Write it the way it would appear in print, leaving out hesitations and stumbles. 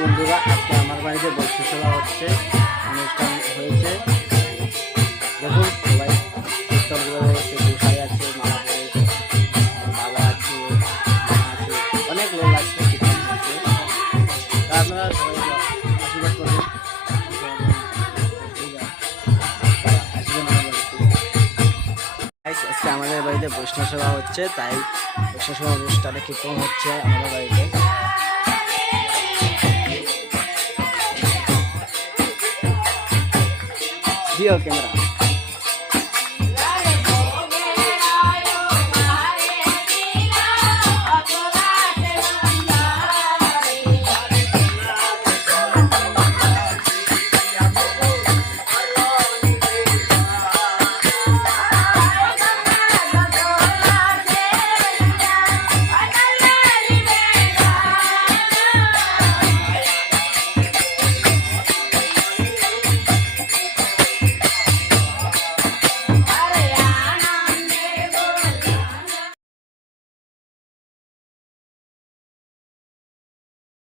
বন্ধুরা, আজকে আমার বাড়িতে বৈষ্ণব সভা হচ্ছে, অনুষ্ঠান হয়েছে। দেখুন সবাই কীর্তনগুলো হচ্ছে, গোসাই আছে, মালা পড়ে, বাবা আছে, মা আছে, অনেক লোক আছে, কীর্তন হচ্ছে। আপনারা সবাই আশীর্বাদ করবেন। আজকে আমাদের বাড়িতে বৈষ্ণব সভা হচ্ছে, তাই বৈষ্ণব সভা অনুষ্ঠানে কীর্তন হচ্ছে আমাদের বাড়িতে। দিও ক্যামেরা।